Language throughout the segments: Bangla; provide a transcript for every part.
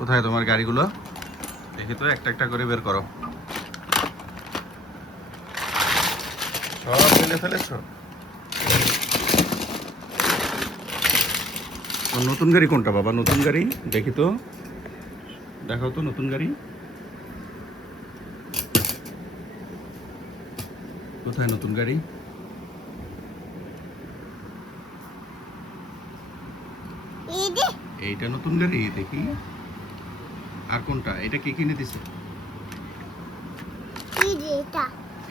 কোথায় তোমার গাড়িগুলো? দেখি তো, একটা একটা করে বের করো। সব ফেলে ফেলেছো? নতুন গাড়ি কোনটা বাবা? নতুন গাড়ি দেখি তো, দেখাও তো নতুন গাড়ি কোথায়? নতুন গাড়ি এইটা নতুন গাড়ি দেখি। আর কোনটা? এটা কে কিনে দিছে?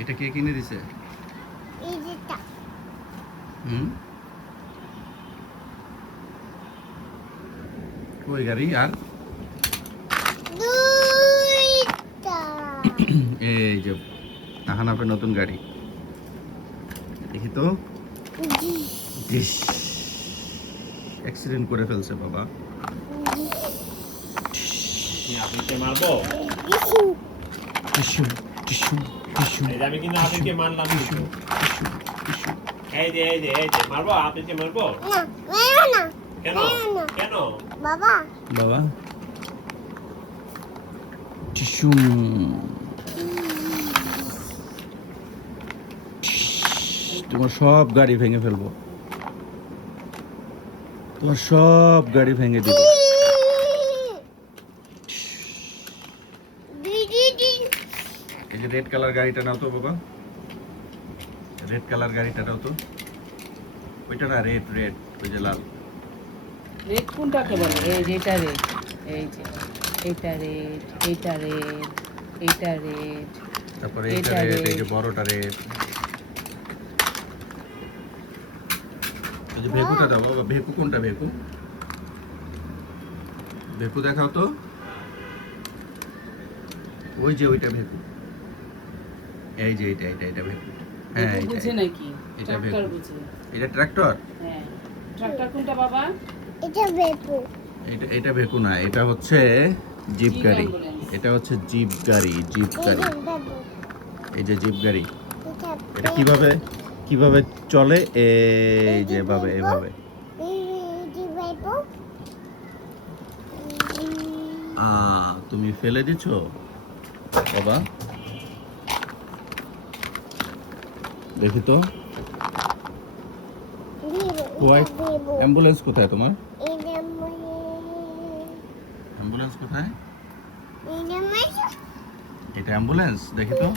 এটা কে কিনে দিছে? হুম, কই গাড়ি? আর এই যে হানাফের নতুন গাড়ি, দেখি তো। ইস, অ্যাক্সিডেন্ট করে ফেলছে বাবা। আপনাকে মারবো? টিস্যু টিস্যু টিস্যু এই যে আমি কিন্তু আপনাকে মারলাম কিন্তু। Tissue tissue. এই যে মারবো? আপনাকে মারবো? কেন? কেন? বাবা টিস্যু। তোমার সব গাড়ি ভেঙে ফেলবো, তোমার সব গাড়ি ভেঙে দিব। এই যে রেড কালার গাড়িটা নাও তো বাবা, রেড কালার গাড়িটা নাও তো। ওইটা না, রেড রেড, ওই যে লাল। রেড কোনটাকে বলে? এই যে এটা রেড, এই যে এটা রেড, এটা রেড, এটা রেড, তারপরে এইটা রেড, এই যে বড়টা রেড। এই যে ভেকুটা দাও বাবা। ভেকু কোনটা? ভেকু ভেকু দেখাও তো। ওই যে ওইটা ভেকু, এই যে এটা এটা এটা ভেকু। হ্যাঁ, এটা বুঝে নাকি? এটা ট্রাক্টর ভেকু। বুঝে। এটা ট্রাক্টর? হ্যাঁ, ট্রাক্টর কোনটা বাবা? এটা এটা ভেকু না, এটা হচ্ছে জিপ জিপ গাড়ি। অ্যাম্বুলেন্স। এটা হচ্ছে জিপ গাড়ি, জিপ গাড়ি। এই যে জিপ গাড়ি। এটা কিভাবে কিভাবে চলে? এই যে ভাবে, এভাবে। তুমি ফেলে দিছো বাবা, দেখি তো। অ্যাম্বুলেন্স কোথায় তোমার? অ্যাম্বুলেন্স কোথায়? এটা অ্যাম্বুলেন্স, দেখি তো।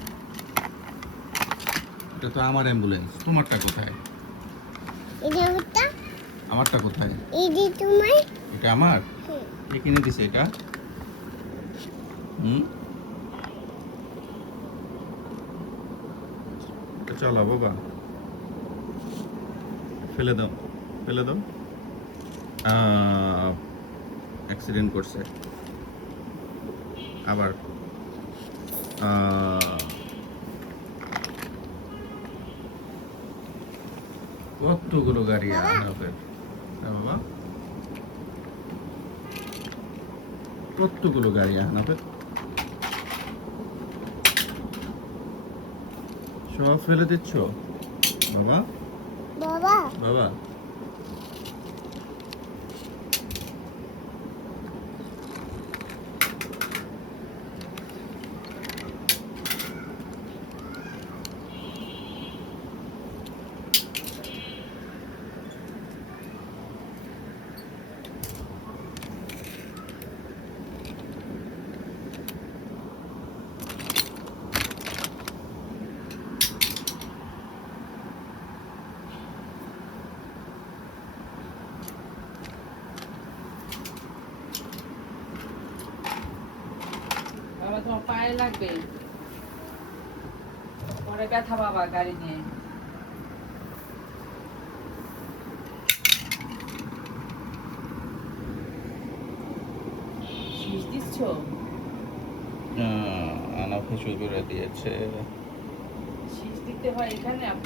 এটা তো আমার অ্যাম্বুলেন্স, তোমারটা কোথায়? আমারটা কোথায়? এটা আমার? কে কিনে দিছে এটা? হুম, এটা চলো বাবা, ফেলে দাও, ফেলে দাও। অ্যাক্সিডেন্ট করছে আবার। কতগুলো গাড়ি আনাফের, হ্যাঁ বাবা, কতগুলো গাড়ি আনাফের, সব ফেলে দিচ্ছ বাবা। বাবা বাবা তোমার পায়ে লাগবে, পরে ব্যথা বাবা গাড়ি নিয়ে। শীষ দিচ্ছ? আনাফে শুরু করে দিয়েছে। শীষ দিতে হয় এখানে।